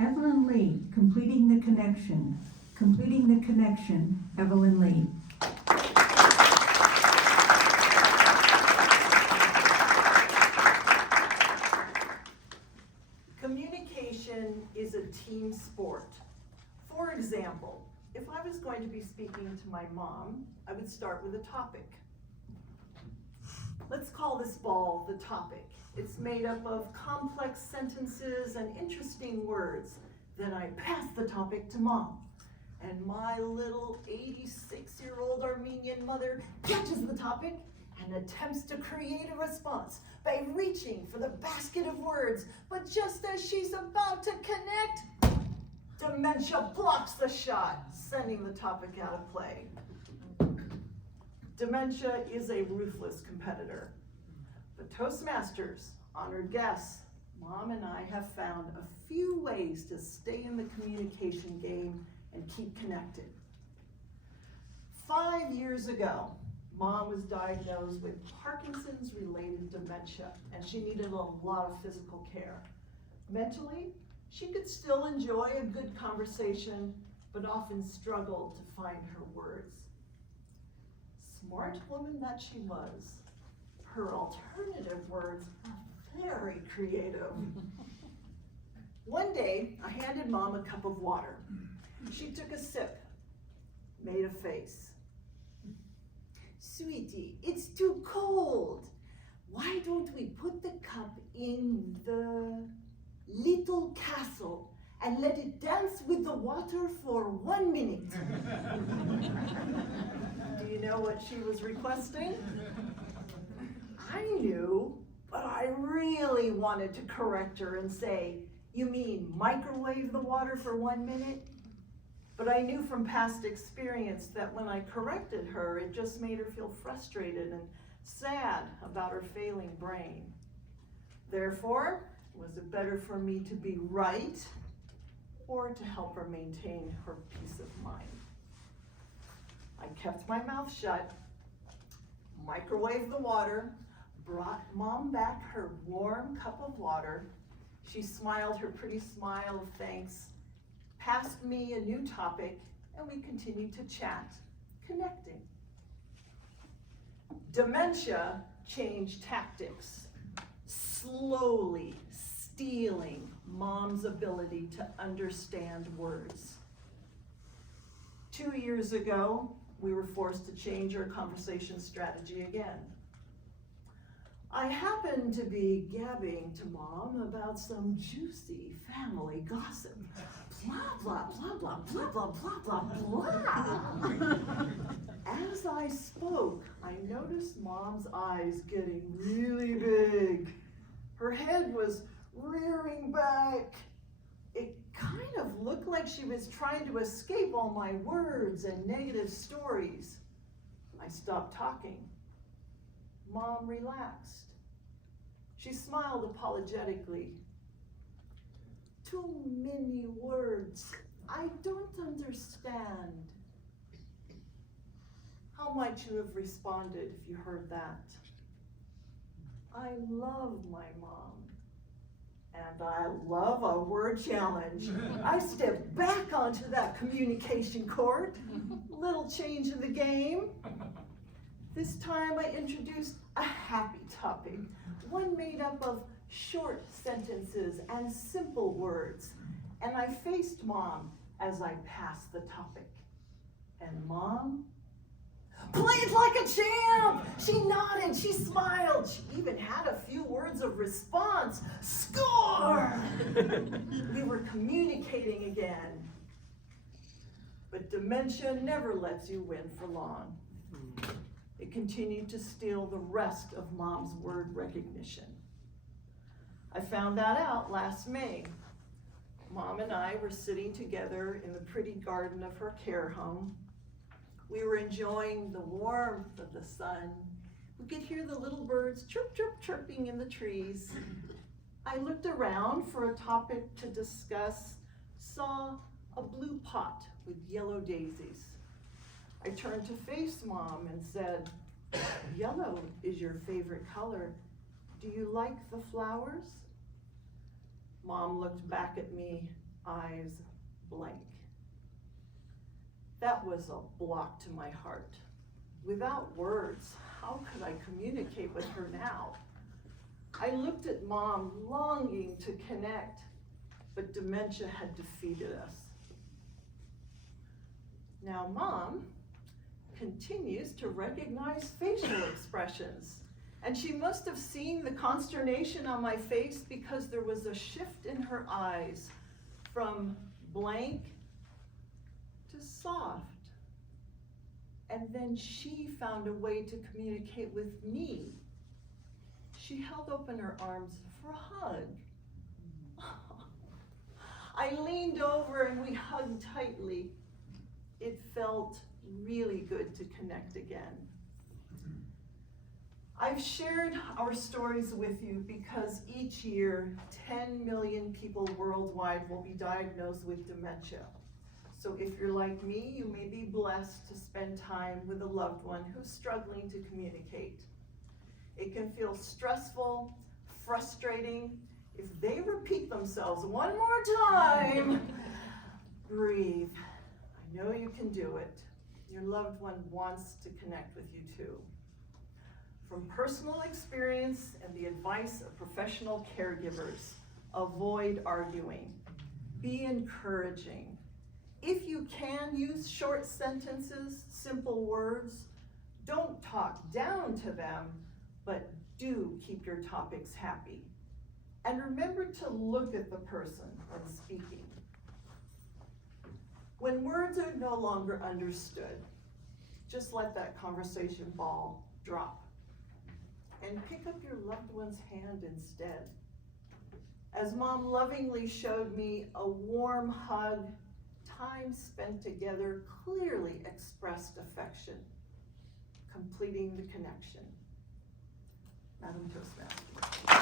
Evelyn Lee, completing the connection. Completing the connection, Evelyn Lee. Communication is a team sport. For example, if I was going to be speaking to my mom, I would start with a topic. Let's call this ball the topic. It's made up of complex sentences and interesting words. Then I pass the topic to mom. And my little 86-year-old Armenian mother catches the topic and attempts to create a response by reaching for the basket of words. But just as she's about to connect, dementia blocks the shot, sending the topic out of play. Dementia is a ruthless competitor. But Toastmasters, honored guests, Mom and I have found a few ways to stay in the communication game and keep connected. 5 years ago, Mom was diagnosed with Parkinson's-related dementia, and she needed a lot of physical care. Mentally, she could still enjoy a good conversation, but often struggled to find her words. Smart woman that she was, her alternative words are very creative. One day, I handed Mom a cup of water. She took a sip, made a face. Sweetie, it's too cold. Why don't we put the cup in the little castle and let it dance with the water for 1 minute? Do you know what she was requesting? I knew, but I really wanted to correct her and say, you mean microwave the water for 1 minute? But I knew from past experience that when I corrected her, it just made her feel frustrated and sad about her failing brain. Therefore, was it better for me to be right or to help her maintain her peace of mind? I kept my mouth shut, microwaved the water, brought Mom back her warm cup of water. She smiled her pretty smile of thanks, passed me a new topic, and we continued to chat, connecting. Dementia changed tactics, slowly stealing Mom's ability to understand words. 2 years ago, we were forced to change our conversation strategy again. I happened to be gabbing to Mom about some juicy family gossip. Blah, blah, blah, blah, blah, blah, blah, blah, blah. As I spoke, I noticed Mom's eyes getting really big. Her head was rearing back. It kind of looked like she was trying to escape all my words and negative stories. I stopped talking. Mom relaxed. She smiled apologetically. Too many words. I don't understand. How might you have responded if you heard that? I love my mom. And I love a word challenge. I stepped back onto that communication court. Little change in the game. This time I introduced a happy topic, one made up of short sentences and simple words. And I faced Mom as I passed the topic. And Mom played like a champ. She nodded, she smiled, she even had a few words of response. Score! We were communicating again. But dementia never lets you win for long. It continued to steal the rest of Mom's word recognition. I found that out last May. Mom and I were sitting together in the pretty garden of her care home. We were enjoying the warmth of the sun. We could hear the little birds chirp, chirp, chirping in the trees. I looked around for a topic to discuss, saw a blue pot with yellow daisies. I turned to face Mom and said, "Yellow is your favorite color. Do you like the flowers?" Mom looked back at me eyes blank. That was a block to my heart. Without words, how could I communicate with her now? I looked at Mom, longing to connect, but dementia had defeated us. Now Mom continues to recognize facial expressions, and she must have seen the consternation on my face because there was a shift in her eyes from blank to soft. And then she found a way to communicate with me. She held open her arms for a hug. I leaned over and we hugged tightly. It felt really good to connect again. I've shared our stories with you because each year, 10 million people worldwide will be diagnosed with dementia. So if you're like me, you may be blessed to spend time with a loved one who's struggling to communicate. It can feel stressful, frustrating. If they repeat themselves one more time, breathe. I know you can do it. Your loved one wants to connect with you too. From personal experience and the advice of professional caregivers, avoid arguing. Be encouraging. If you can, use short sentences, simple words. Don't talk down to them, but do keep your topics happy. And remember to look at the person when speaking. When words are no longer understood, just let that conversation ball drop. And pick up your loved one's hand instead. As Mom lovingly showed me, a warm hug, time spent together clearly expressed affection, completing the connection. Madam Toastmaster.